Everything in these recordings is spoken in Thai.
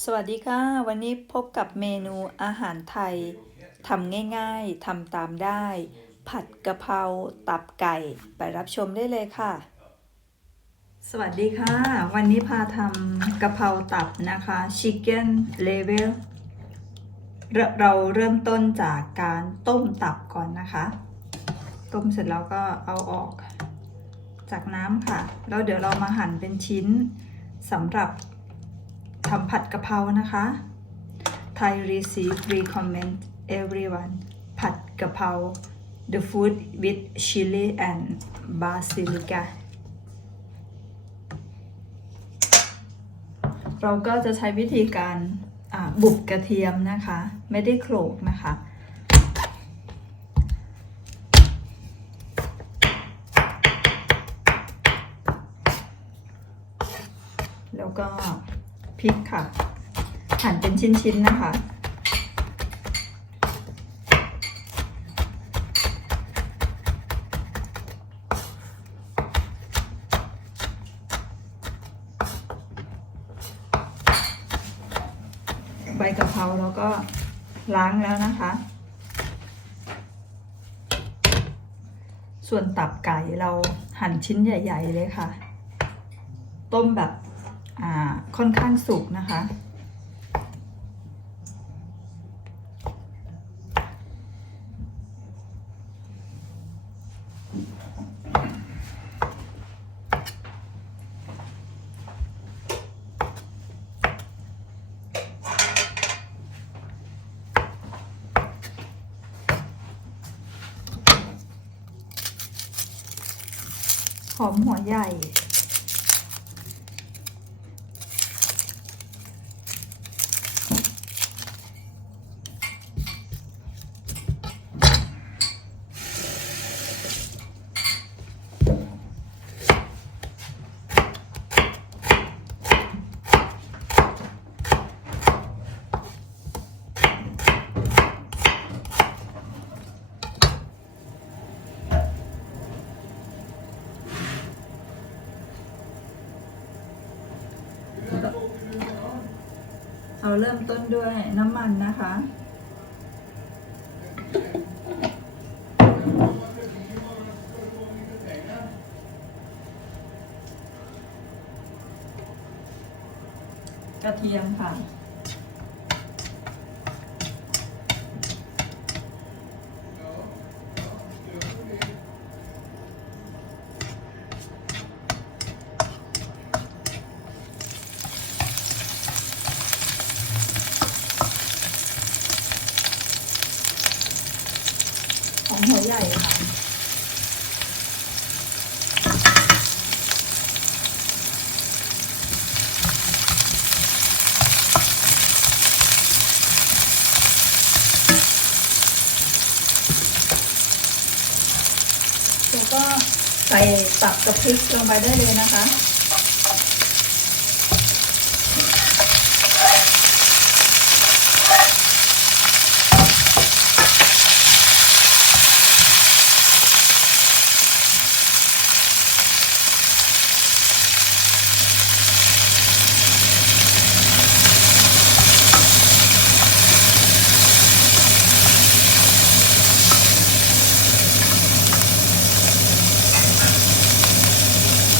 สวัสดีค่ะ วันนี้พบกับเมนูอาหารไทยทำง่ายๆทำตามได้ ผัดกะเพราตับไก่ไปรับชมได้เลยค่ะ สวัสดีค่ะ วันนี้พาทำกะเพราตับนะคะ Chicken Level เราเราเริ่มต้นจากการต้มตับก่อนนะคะ ต้มเสร็จแล้วก็เอาออกจากน้ำค่ะ แล้วเดี๋ยวเรามาหั่นเป็นชิ้นสำหรับ ทำผัดกะเพรานะคะ Thai receive recommend everyone ผัดกะเพรา the food with chili and basilica เราก็จะใช้วิธีการบุบกระเทียมนะคะ ไม่ได้โขลกนะคะ แล้วก็ พริกค่ะ หั่นเป็นชิ้นๆนะคะ ใบกะเพราแล้วก็ล้างแล้วนะคะ ส่วนตับไก่เราหั่นชิ้นใหญ่ ๆ เลยค่ะ ต้มแบบ ค่อนข้างสุกนะคะ หอมหัวใหญ่ เราเริ่มต้นด้วยน้ำมันนะคะ กระเทียมค่ะ ของหัวใหญ่ค่ะ แล้ว ก็ใส่ตับกับพริกลงไปได้เลยนะคะ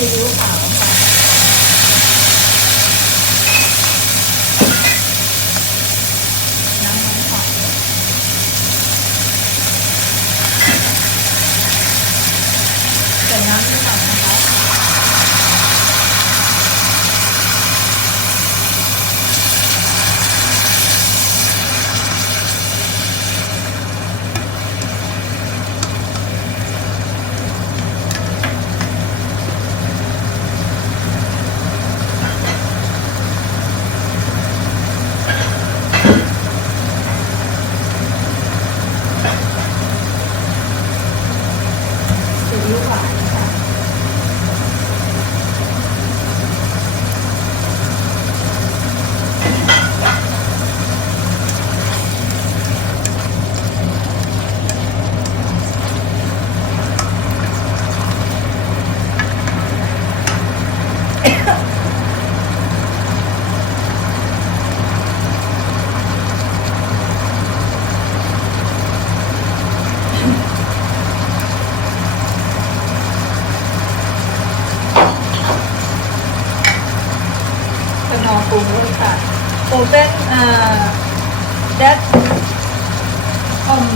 ซีอิ๊วขาวค่ะน้ำมันหอมใส่น้ำนิดหน่อยนะคะ อ ปรุงรสค่ะโปเป็นอ่า that um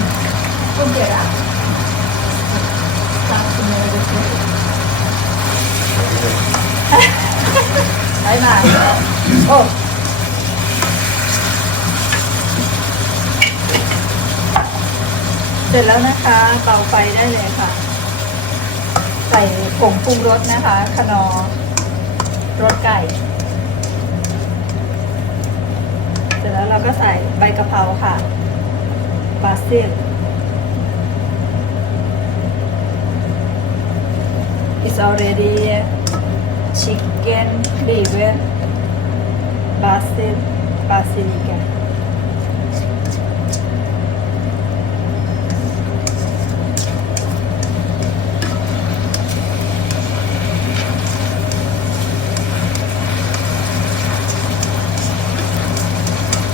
ต้มเดือดอะตามคุณเลยดูสิไปมาโอ้เสร็จแล้วนะคะเบาไฟได้เลยค่ะ ใส่ผงปรุงรสนะคะ ขนอรสไก่ เส ร็จแล้วเราก็ใส่ใบกะเพราค่ะบาซิล It's already chicken liver basil basilica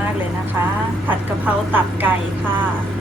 มากเลยนะคะ ผัดกะเพราตับไก่ค่ะ